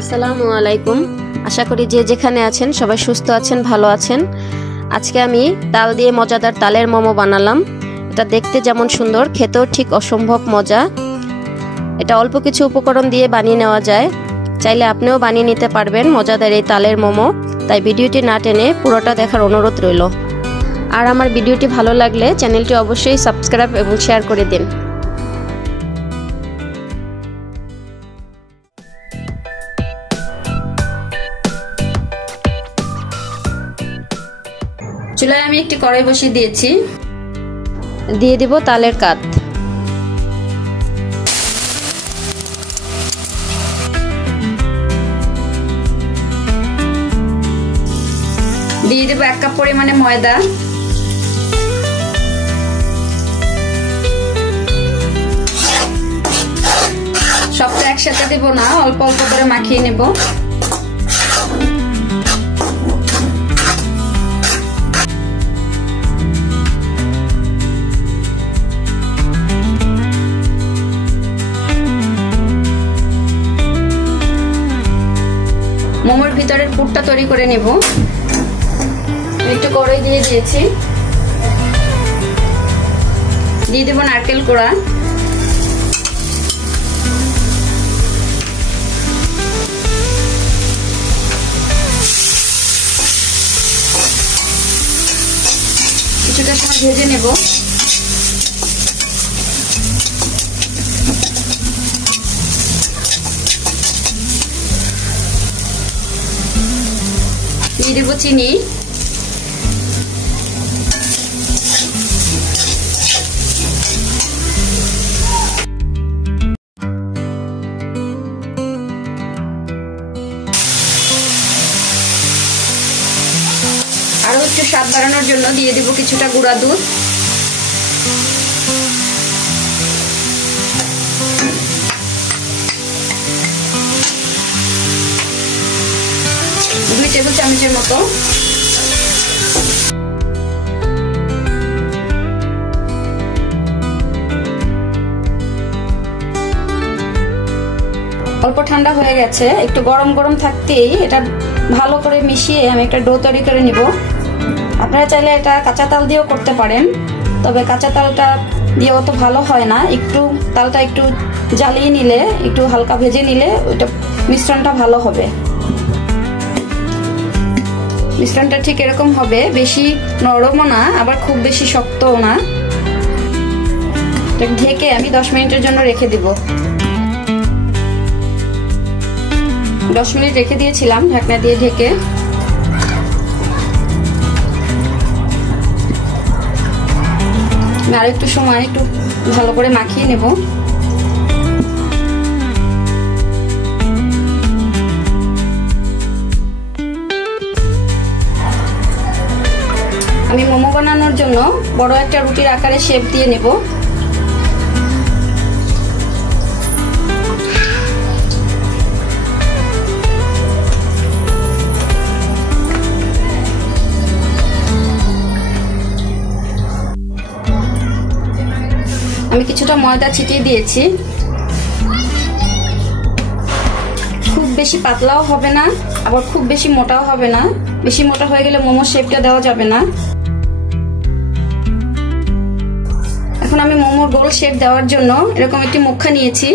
আসসালামু আলাইকুম। আশা করি যে যেখানে আছেন সবাই সুস্থ আছেন, ভালো আছেন। আজকে আমি তাল দিয়ে মজাদার তালের মোমো বানালাম। এটা দেখতে যেমন সুন্দর, খেতেও ঠিক অসম্ভব মজা। এটা অল্প কিছু উপকরণ দিয়ে বানিয়ে নেওয়া যায়। চাইলে আপনিও বানিয়ে নিতে পারবেন মজাদার এই তালের মোমো। তাই ভিডিওটি না টেনে পুরোটা দেখার অনুরোধ রইল। আর আমার ভিডিওটি ভালো লাগলে চ্যানেলটি অবশ্যই সাবস্ক্রাইব এবং শেয়ার করে দিন। চুলায় আমি একটি কড়াই বসিয়ে দিয়েছি, দিয়ে দিব তালের কাত। দিয়ে দেব 1 কাপ পরিমাণে ময়দা, সবটা একসাথে দেব না, অল্প অল্প করে মাখিয়ে নেব। মোমোর ভিতরের পুরটা তৈরি করে নেব। একটু কড়াই দিয়ে দিয়েছি, দিয়ে দেব নারকেল কোড়া, কিছুটা সময় ভেজে নেব। দিয়ে দেব চিনি, আরো একটু স্বাদ বাড়ানোর জন্য দিয়ে দেব কিছুটা গুঁড়া দুধ। দুই টেবিল চামচের মতো। অল্প ঠান্ডা হয়ে গেছে, একটু গরম গরম থাকতেই এটা ভালো করে মিশিয়ে আমি একটা ডো তৈরি করে নিব। আপনারা চাইলে এটা কাঁচা তাল দিয়েও করতে পারেন, তবে কাঁচা তালটা দিয়ে অত ভালো হয় না। একটু তালটা একটু জ্বালিয়ে নিলে, একটু হালকা ভেজে নিলে ওইটা মিশ্রণটা ভালো হবে। মিশ্রণটা ঠিক এরকম হবে, বেশি নরমও না আবার খুব বেশি শক্তও না। ঢেকে আমি 10 মিনিটের জন্য রেখে দিব। 10 মিনিট রেখে দিয়েছিলাম ঢাকনা দিয়ে ঢেকে। আর একটু সময় একটু ভালো করে মাখিয়ে নেব। আমি মোমো বানানোর জন্য বড় একটা রুটির আকারে শেপ দিয়ে নেব। আমি কিছুটা ময়দা ছিটিয়ে দিয়েছি। খুব বেশি পাতলাও হবে না, আবার খুব বেশি মোটাও হবে না। বেশি মোটা হয়ে গেলে মোমোর শেপটা দেওয়া যাবে না। এখন আমি মোমোর গোল শেপ দেওয়ার জন্য এরকম একটি মুখা নিয়েছি।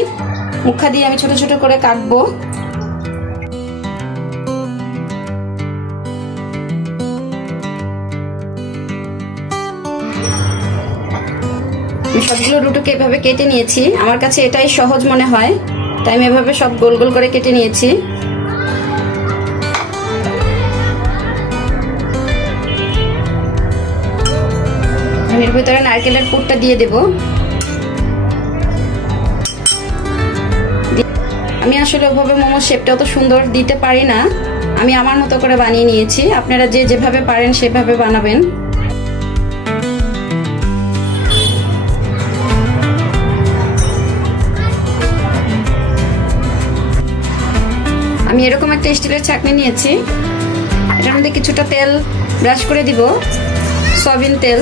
মুখা দিয়ে আমি ছোট ছোট করে কাটবো। আমি সবগুলো রুটিকে এভাবে কেটে নিয়েছি। আমার কাছে এটাই সহজ মনে হয়, তাই আমি এভাবে সব গোল গোল করে কেটে নিয়েছি। এর ভিতরে নারকেলের পুরটা দিয়ে দেব। আমি আসলে ওভাবে মোমোর শেপটা অত সুন্দর দিতে পারি না, আমি আমার মতো করে বানিয়ে নিয়েছি। আপনারা যে যেভাবে পারেন সেভাবে বানাবেন। আমি এরকম একটা স্টিলের ছাঁকনি নিয়েছি। এটার মধ্যে কিছুটা তেল ব্রাশ করে দিব, সয়াবিন তেল।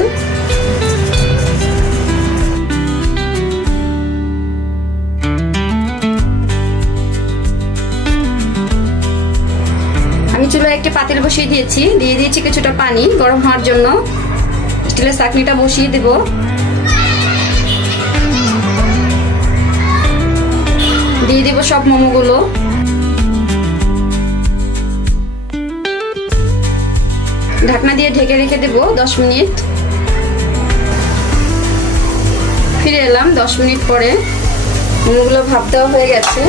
চুলায় একটি পাতিল বসিয়ে দিয়েছি, দিয়ে দিয়েছি কিছুটা পানি গরম হওয়ার জন্য। স্টিলের ছাঁকনিটা বসিয়ে দেব। দিয়ে দেব সব মোমোগুলো। ঢাকনা দিয়ে ঢেকে রেখে দেব 10 মিনিট। ফিরে এলাম 10 মিনিট পরে। মোমোগুলো ভাপ দেওয়া হয়ে গেছে,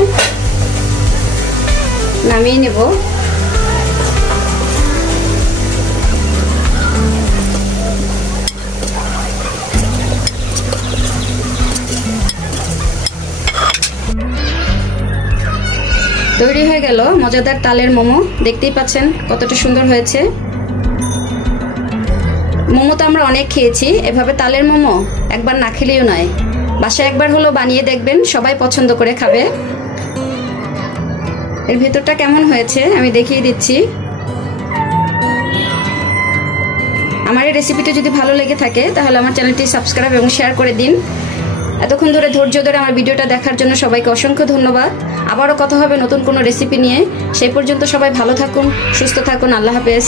নামিয়ে নেব। তৈরি হয়ে গেল মজাদার তালের মোমো। দেখতেই পাচ্ছেন কতটা সুন্দর হয়েছে। মোমো তো আমরা অনেক খেয়েছি, এভাবে তালের মোমো একবার না খেলেও নয়। বাসায় একবার হলো বানিয়ে দেখবেন, সবাই পছন্দ করে খাবে। এর ভেতরটা কেমন হয়েছে আমি দেখিয়ে দিচ্ছি। আমার এই রেসিপিটা যদি ভালো লেগে থাকে তাহলে আমার চ্যানেলটি সাবস্ক্রাইব এবং শেয়ার করে দিন। এতক্ষণ ধরে ধৈর্য ধরে আমার ভিডিওটা দেখার জন্য সবাইকে অসংখ্য ধন্যবাদ। আবারও কথা হবে নতুন কোনো রেসিপি নিয়ে। সেই পর্যন্ত সবাই ভালো থাকুন, সুস্থ থাকুন। আল্লাহ হাফেজ।